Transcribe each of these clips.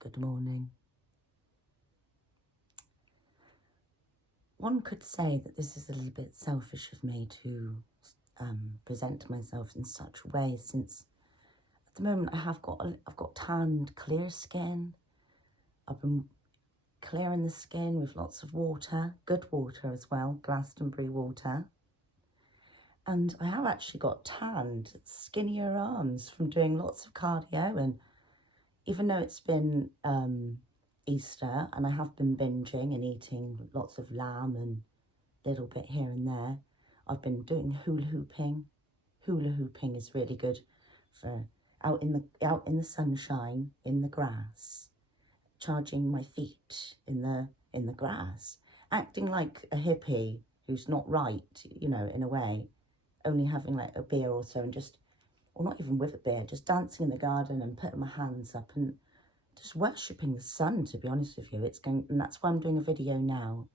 Good morning. One could say that this is a little bit selfish of me to present myself in such a way, since at the moment I've got tanned, clear skin. I've been clearing the skin with lots of water, good water as well, Glastonbury water. And I have actually got tanned, skinnier arms from doing lots of cardio. And even though it's been Easter and I have been binging and eating lots of lamb and a little bit here and there, I've been doing hula hooping. Hula hooping is really good for out in the sunshine, in the grass, charging my feet in the grass, acting like a hippie who's not right, you know, in a way, only having like a beer or so and just, or not even with a beer, just dancing in the garden and putting my hands up and just worshipping the sun, to be honest with you. And that's why I'm doing a video now,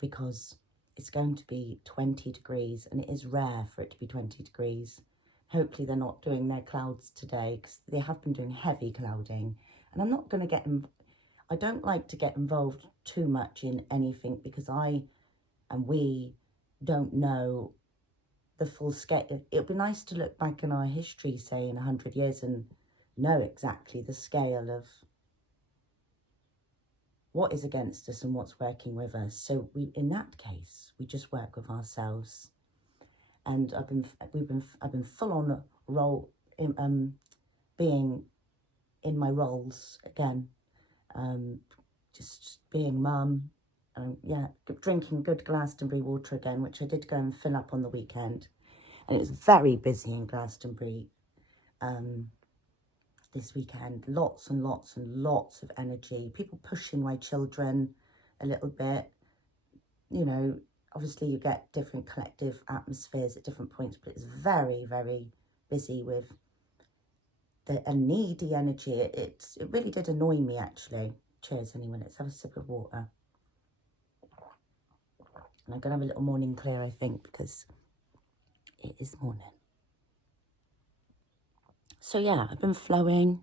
because it's going to be 20 degrees and it is rare for it to be 20 degrees. Hopefully they're not doing their clouds today, because they have been doing heavy clouding. And I'm not going to I don't like to get involved too much in anything, because we don't know the full scale. It would be nice to look back in our history, say in 100 years, and know exactly the scale of what is against us and what's working with us. So in that case, we just work with ourselves. And I've been full on being in my roles again, just being mum, drinking good Glastonbury water again, which I did go and fill up on the weekend, and it was very busy in Glastonbury this weekend. Lots and lots and lots of energy, people pushing my children a little bit, you know. Obviously you get different collective atmospheres at different points, but it's very, very busy with a needy energy. It really did annoy me, actually. Cheers anyway, let's have a sip of water. And I'm going to have a little morning clear, I think, because it is morning. So yeah, I've been flowing.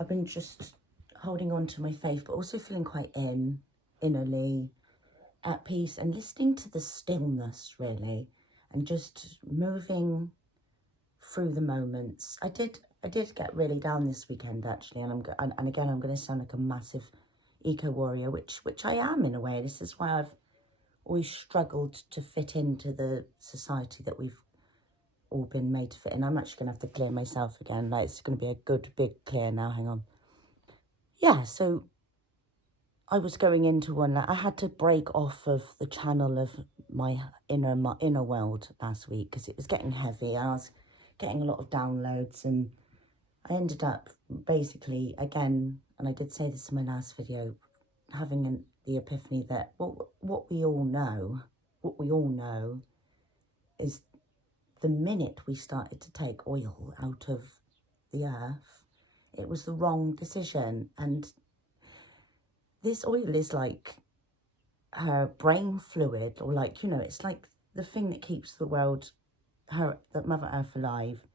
I've been just holding on to my faith, but also feeling quite innerly at peace and listening to the stillness, really, and just moving through the moments. I did get really down this weekend, actually, and again I'm going to sound like a massive eco warrior, which I am in a way. This is why I've always struggled to fit into the society that we've all been made to fit in. I'm actually going to have to clear myself again. Like, it's going to be a good big clear now. Hang on. Yeah, so I was going into one. I had to break off of the channel of my inner world last week, because it was getting heavy. I was getting a lot of downloads, and I ended up basically, again, and I did say this in my last video, having the epiphany that what we all know is the minute we started to take oil out of the earth, it was the wrong decision. And this oil is like her brain fluid, or like, you know, it's like the thing that keeps the world, that Mother Earth alive.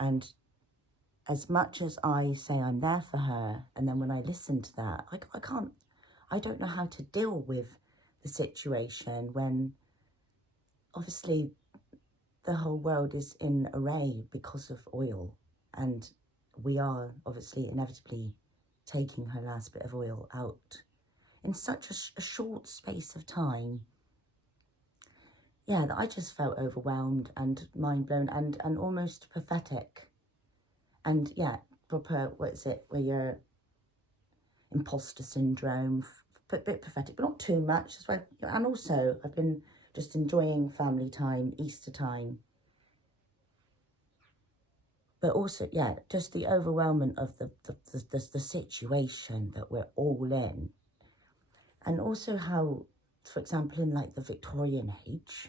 And as much as I say I'm there for her, and then when I listen to that, I don't know how to deal with the situation when obviously the whole world is in array because of oil, and we are obviously inevitably taking her last bit of oil out in such a short space of time. Yeah, that I just felt overwhelmed and mind blown and almost pathetic. And yeah, proper, what is it, where you're imposter syndrome, a bit pathetic, but not too much as well. And also, I've been just enjoying family time, Easter time. But also, yeah, just the overwhelmment of the situation that we're all in. And also how, for example, in like the Victorian age,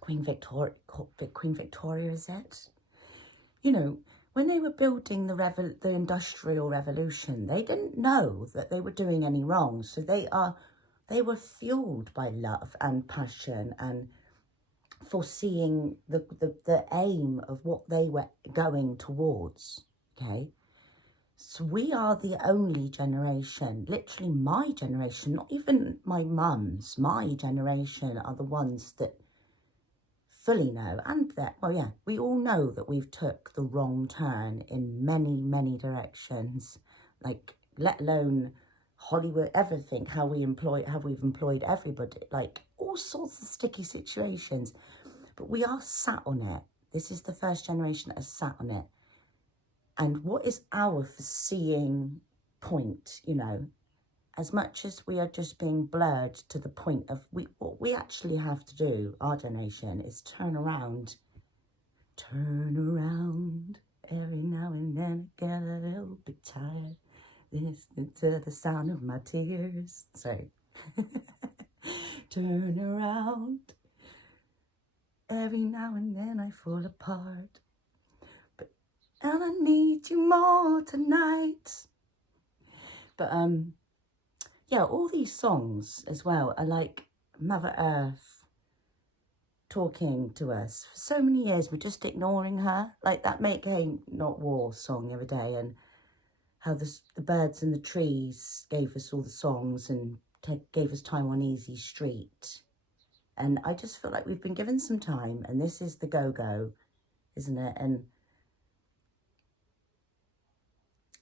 Queen Victoria, is it? You know, when they were building the Industrial Revolution, they didn't know that they were doing any wrong. So they were fueled by love and passion and foreseeing the aim of what they were going towards. okay? So we are the only generation, literally my generation, not even my mum's, my generation are the ones that fully know, and that, well, yeah, we all know that we've took the wrong turn in many, many directions, like, let alone Hollywood, everything, how we've employed everybody, like, all sorts of sticky situations, but we are sat on it. This is the first generation that has sat on it. And what is our foreseeing point, you know? As much as we are just being blurred to the point of what we actually have to do, our generation, is turn around. Every now and then I get a little bit tired. Listening to the sound of my tears. Sorry. Turn around. Every now and then I fall apart. And I need you more tonight. But, yeah, all these songs as well are like Mother Earth talking to us. For so many years, we're just ignoring her. Like that Make Hay Not War song the other day, and how the birds and the trees gave us all the songs and gave us time on Easy Street. And I just feel like we've been given some time, and this is the go-go, isn't it? And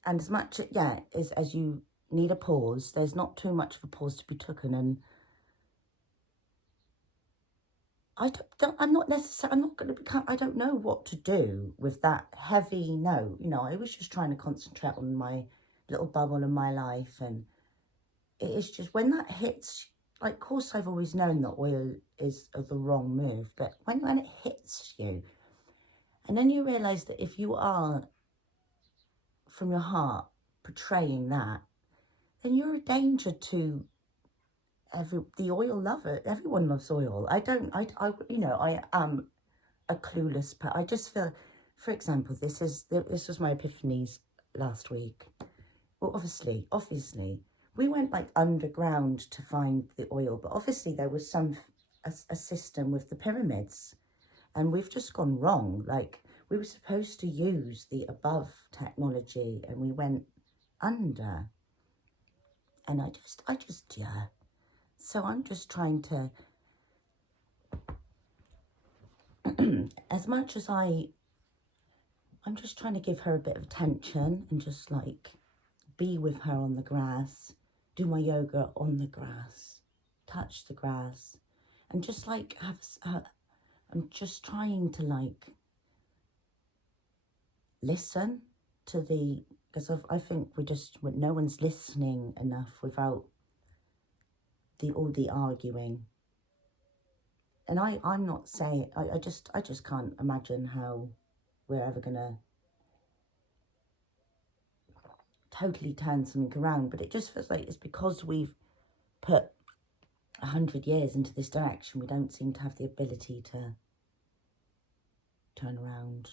as much, yeah, as you need a pause, there's not too much of a pause to be taken. And I'm not going to become, I don't know what to do with that heavy note. You know, I was just trying to concentrate on my little bubble in my life. And it is just, when that hits, like, of course, I've always known that oil is the wrong move. But when it hits you, and then you realise that if you are, from your heart, portraying that, then you're a danger to the oil lover. Everyone loves oil. I am a clueless, but I just feel, for example, this was my epiphanies last week. Well, obviously, we went like underground to find the oil, but obviously there was a system with the pyramids, and we've just gone wrong. Like, we were supposed to use the above technology, and we went under. And I just, yeah. So I'm just trying to, as much as I'm just trying to give her a bit of attention and just like be with her on the grass, do my yoga on the grass, touch the grass, and just like I'm just trying to like listen to because I think no one's listening enough without all the arguing. And I'm not saying, I just can't imagine how we're ever gonna totally turn something around. But it just feels like it's because we've put 100 years into this direction, we don't seem to have the ability to turn around,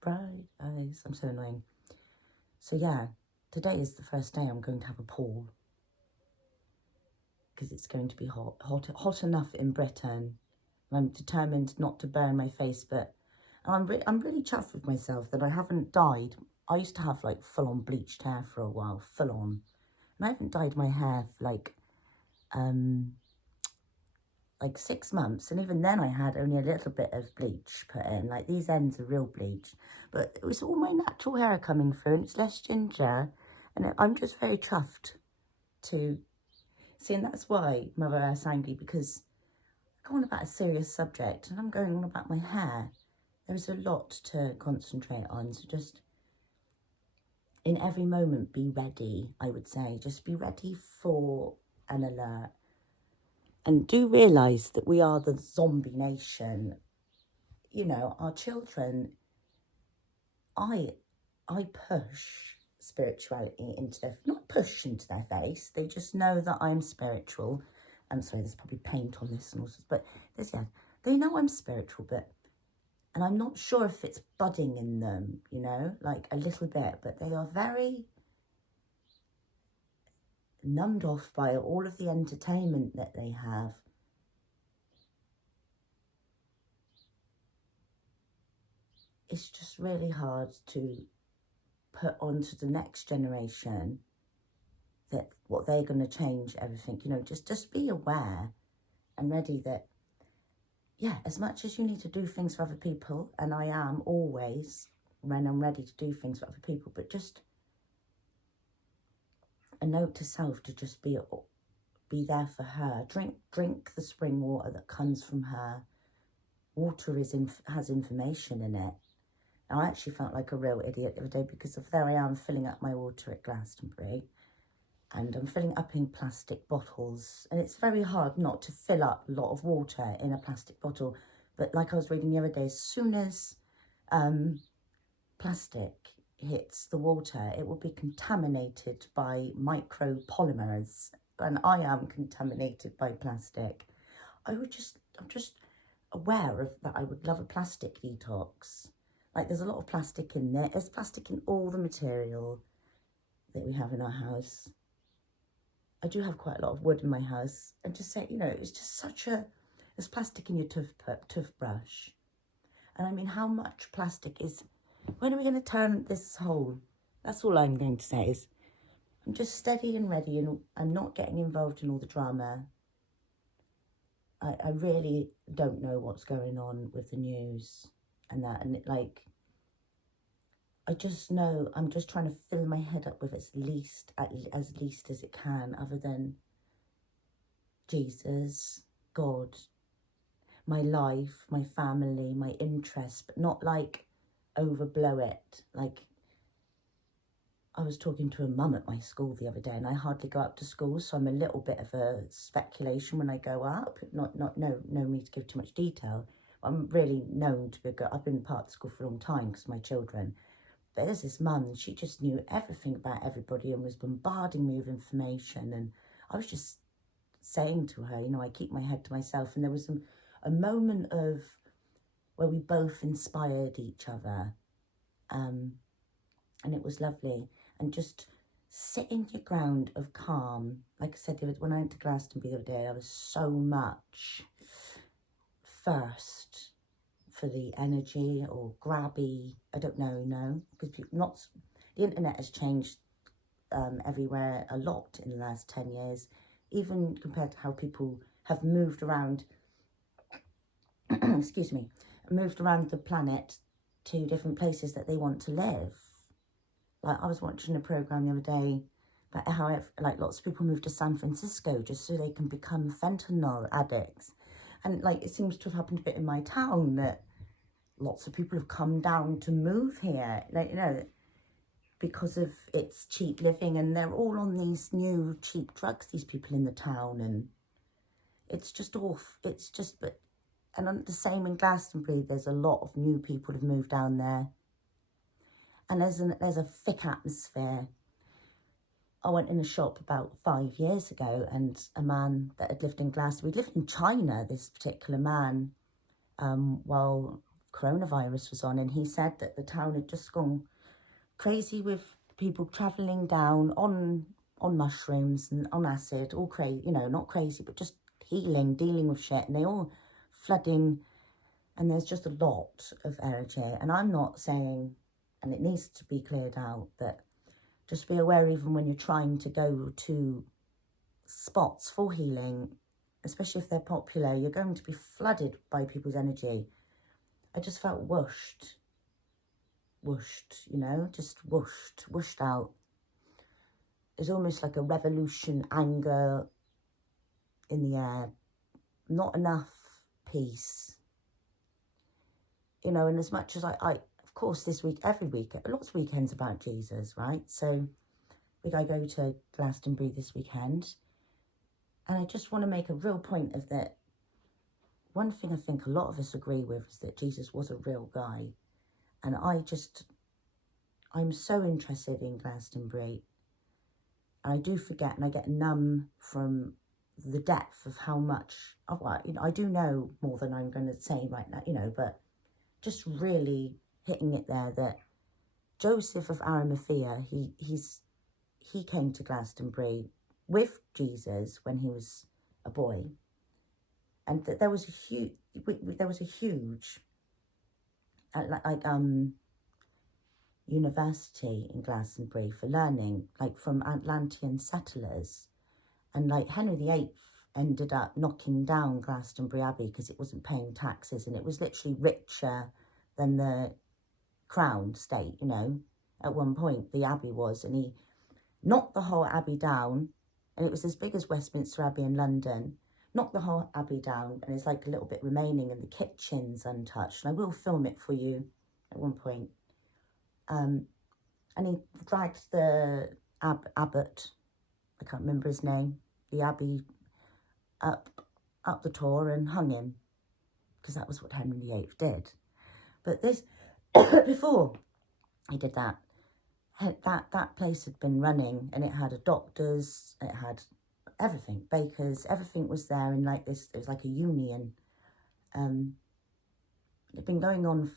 bright eyes. I'm so annoying. So yeah, today is the first day I'm going to have a pool, because it's going to be hot enough in Britain. And I'm determined not to burn my face, but I'm really chuffed with myself that I haven't dyed. I used to have like full-on bleached hair for a while, full-on. And I haven't dyed my hair for like 6 months. And even then I had only a little bit of bleach put in. Like, these ends are real bleach. But it was all my natural hair coming through, and it's less ginger. And I'm just very chuffed to see. And that's why Mother Earth's angry, because I go on about a serious subject and I'm going on about my hair. There's a lot to concentrate on. So just in every moment, be ready, I would say. Just be ready for an alert. And do realise that we are the zombie nation. You know, our children, I push spirituality into not push into their face. They just know that I'm spiritual. I'm sorry, there's probably paint on this and all sorts, but they know I'm spiritual, and I'm not sure if it's budding in them, you know, like a little bit, but they are very numbed off by all of the entertainment that they have. it's just really hard to put onto the next generation that what they're going to change everything. You know, just be aware and ready that, yeah, as much as you need to do things for other people, and I am always when I'm ready to do things for other people, but just a note to self to just be there for her. Drink the spring water that comes from her. Water has information in it. And I actually felt like a real idiot the other day because there I am filling up my water at Glastonbury, and I'm filling up in plastic bottles, and it's very hard not to fill up a lot of water in a plastic bottle. But like I was reading the other day, as soon as plastic hits the water, it will be contaminated by micropolymers, and I am contaminated by plastic. I'm just aware of that. I would love a plastic detox. Like, there's a lot of plastic in there. There's plastic in all the material that we have in our house. I do have quite a lot of wood in my house, and just say, you know, it's just there's plastic in your toothbrush. And I mean, how much plastic is, when are we going to turn this whole, that's all I'm going to say is, I'm just steady and ready, and I'm not getting involved in all the drama. I really don't know what's going on with the news and that, and I just know I'm just trying to fill my head up with as least as it can, other than Jesus, God, my life, my family, my interests, but not like overblow it. Like, I was talking to a mum at my school the other day, and I hardly go up to school, so I'm a little bit of a speculation when I go up. No need to give too much detail. I'm really known to be a girl. I've been part of the school for a long time because of my children. But there's this mum, and she just knew everything about everybody and was bombarding me with information. And I was just saying to her, you know, I keep my head to myself. And there was a moment of where we both inspired each other. And it was lovely. And just sitting your ground of calm. Like I said, when I went to Glastonbury the other day, I was so much thirst for the energy or grabby, I don't know, because the internet has changed everywhere a lot in the last 10 years, even compared to how people have moved around, excuse me, moved around the planet to different places that they want to live. Like, I was watching a program the other day about how like lots of people move to San Francisco just so they can become fentanyl addicts. And like, it seems to have happened a bit in my town that lots of people have come down to move here, like, you know, because of its cheap living, and they're all on these new cheap drugs, these people in the town, and it's just off. It's just, but, and the same in Glastonbury, there's a lot of new people have moved down there, and there's a thick atmosphere. I went in a shop about 5 years ago, and a man that had lived in Glastonbury, lived in China, this particular man, while coronavirus was on, and he said that the town had just gone crazy with people travelling down on mushrooms and on acid, all crazy, you know, not crazy, but just dealing with shit, and they all flooding, and there's just a lot of energy. And I'm not saying, and it needs to be cleared out, that just be aware, even when you're trying to go to spots for healing, especially if they're popular, you're going to be flooded by people's energy. I just felt whooshed, you know, just whooshed out. It's almost like a revolution, anger in the air, not enough peace. You know, and as much as I of course, this week, every week, lots of weekends about Jesus, right? So I go to Glastonbury this weekend, and I just want to make a real point of that. One thing I think a lot of us agree with is that Jesus was a real guy. And I'm so interested in Glastonbury. And I do forget, and I get numb from the depth of how much, you know, I do know more than I'm going to say right now, you know, but just really hitting it there that Joseph of Arimathea, he came to Glastonbury with Jesus when he was a boy. And that there was a huge at university in Glastonbury for learning, like from Atlantean settlers. And like Henry VIII ended up knocking down Glastonbury Abbey because it wasn't paying taxes, and it was literally richer than the crown state, you know, at one point the abbey was, and he knocked the whole abbey down, and it was as big as Westminster Abbey in London. Knocked the whole abbey down, and it's like a little bit remaining, and the kitchen's untouched, and I will film it for you at one point. And he dragged the abbot, I can't remember his name, the abbey, up the tor and hung him, because that was what Henry VIII did. But this, before he did that, that place had been running, and it had a doctor's, it had everything, bakers, everything was there, and like this, it was like a union. It'd been going on,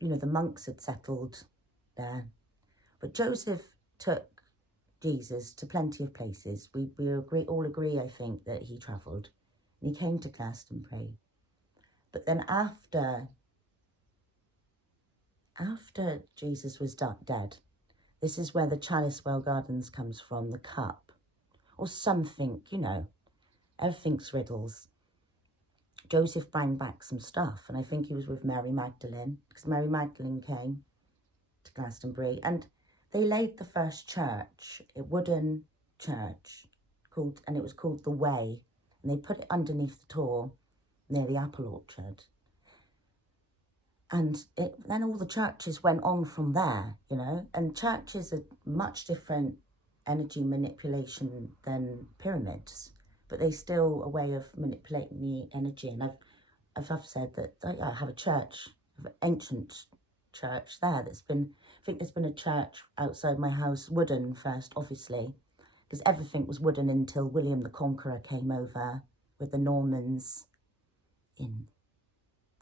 you know, the monks had settled there. But Joseph took Jesus to plenty of places. We all agree, I think, that he travelled. And he came to Glastonbury. But then after Jesus was dead, this is where the Chalice Well Gardens comes from, the cup. Or something, you know. Everything's riddles. Joseph brought back some stuff, and I think he was with Mary Magdalene, because Mary Magdalene came to Glastonbury, and they laid the first church, a wooden church, and it was called the Way, and they put it underneath the tor near the apple orchard. And then all the churches went on from there, you know, and churches are much different energy manipulation than pyramids, but they still a way of manipulating the energy. And I've said that I have a church, an ancient church there that's been, I think there's been a church outside my house, wooden first, obviously, because everything was wooden until William the Conqueror came over with the Normans in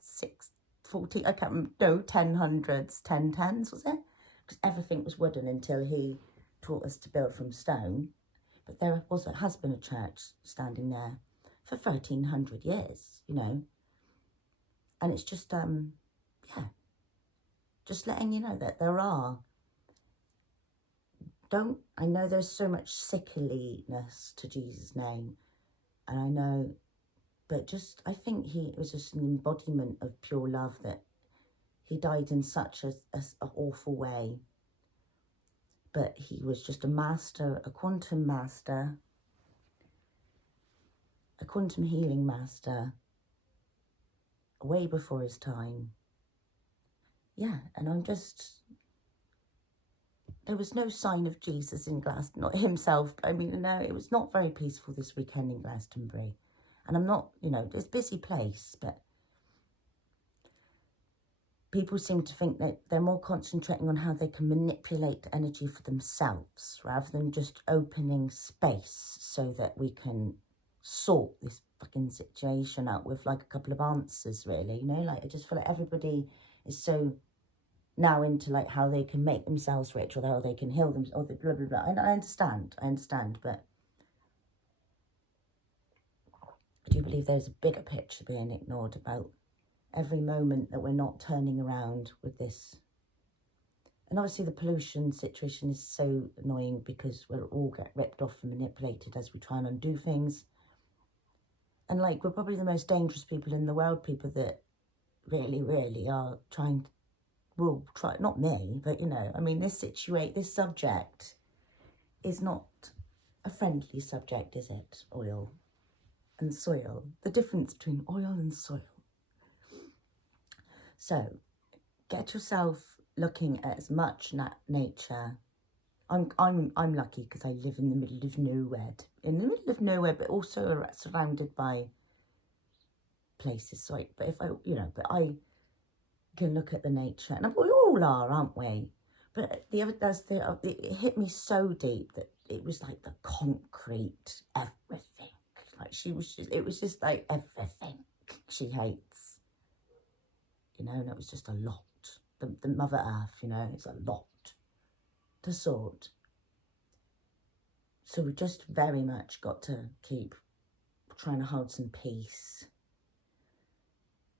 640, I can't remember, no, 1010s, was it? Because everything was wooden until he taught us to build from stone. But there has been a church standing there for 1300 years, you know. And it's just, yeah, just letting you know that there are, I know there's so much sickliness to Jesus' name, and I know, but just, I think it was just an embodiment of pure love, that he died in such an awful way. But he was just a master, a quantum master, a quantum healing master, way before his time. Yeah, and I'm just, there was no sign of Jesus in Glastonbury, not himself. I mean, no, it was not very peaceful this weekend in Glastonbury. And I'm not, you know, it's a busy place, but people seem to think that they're more concentrating on how they can manipulate energy for themselves rather than just opening space so that we can sort this fucking situation out with like a couple of answers, really. You know, like I just feel like everybody is so now into like how they can make themselves rich, or how they can heal them, or the blah blah blah. I understand, but I do believe there's a bigger picture being ignored about every moment that we're not turning around with this. And obviously the pollution situation is so annoying because we'll all get ripped off and manipulated as we try and undo things. And like, we're probably the most dangerous people in the world, people that really, really are trying to, will try, not me, but you know, I mean, this subject is not a friendly subject, is it? Oil and soil, the difference between oil and soil. So get yourself looking at as much nature. I'm lucky because I live in the middle of nowhere, but also surrounded by places. So I can look at the nature, and we all are, aren't we? But it hit me so deep that it was like the concrete everything. Like it was just like everything she hates. You know, and it was just a lot. The Mother Earth, you know, it's a lot to sort. So we just very much got to keep trying to hold some peace.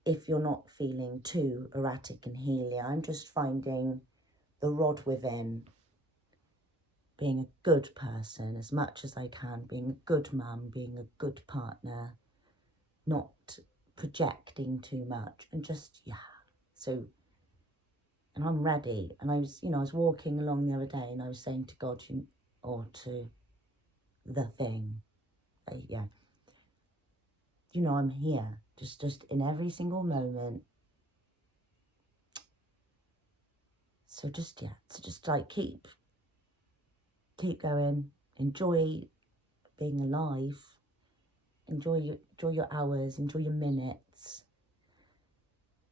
if you're not feeling too erratic and healy, I'm just finding the rod within, being a good person as much as I can, being a good mum, being a good partner, not projecting too much, and just, yeah. So, and I'm ready. And I was, I was walking along the other day and I was saying to God, or to the thing, yeah, I'm here, just in every single moment. So just, yeah, so just like keep going, enjoy being alive, enjoy your hours, enjoy your minutes,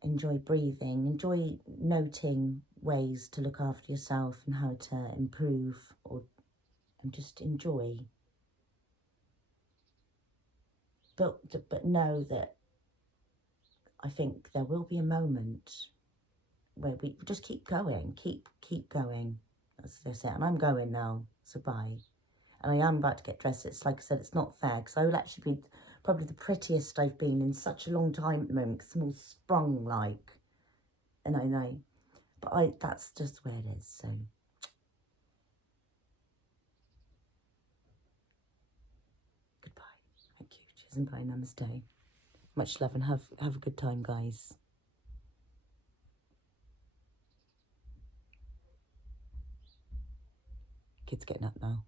enjoy breathing, enjoy noting ways to look after yourself and how to improve, and just enjoy. But know that I think there will be a moment where we just keep going, keep going, as they say. And I'm going now, so bye. And I am about to get dressed. It's like I said, it's not fair, because I will actually be probably the prettiest I've been in such a long time at the moment, because I'm all sprung like, and I know, but that's just where it is. So goodbye, thank you, cheers and bye, namaste. Much love, and have a good time, guys. Kids getting up now.